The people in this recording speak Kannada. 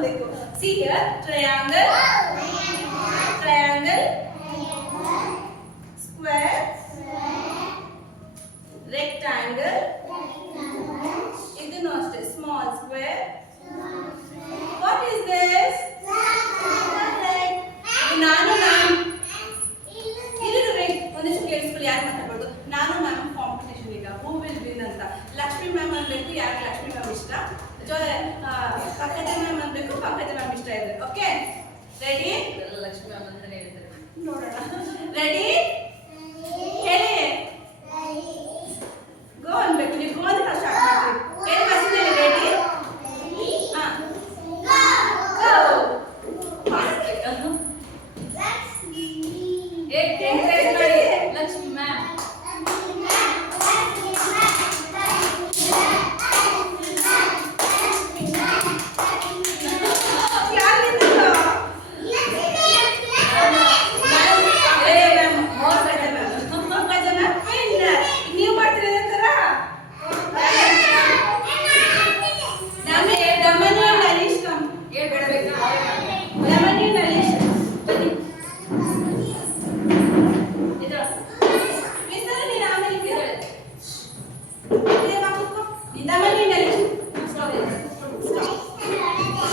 ಅನ್ಬೇಕು. See here, triangle, triangle, square, rectangle, ಇದನ್ನು ಅಷ್ಟೇ small square. What is this? ನಾನು ಮ್ಯಾಮ್ ಇಲ್ಲಿರುವೆ ಒಂದಿಷ್ಟು ಕೇಳಿಸ್ಕೊಳ್ಳಿ, ಯಾರು ಮಾತಾಡ್ಬೋದು. ನಾನು ಮ್ಯಾಮ್ ಕಾಂಪಿಟೇಷನ್ ಈಗ ಹೂ ವಿಲ್ ವಿನ್ ಅಂತ. ಲಕ್ಷ್ಮಿ ಮ್ಯಾಮ್ ಅನ್ಬೇಕು, ಯಾರು ಲಕ್ಷ್ಮಿ ಮ್ಯಾಮ್ ಇಷ್ಟ, ಪಂಕಜ ಮ್ಯಾಮ್ ಅನ್ಬೇಕು, ಪಂಕಜ ಮ್ಯಾಮ್ ಇಷ್ಟ ಇದೆ. Okay ready? ಲಕ್ಷ್ಮಿ ಮ್ಯಾಮ್ ಅಂತಾನೆ ಹೇಳ್ತಾರೆ ನೋಡೋಣ. ರೆಡಿ?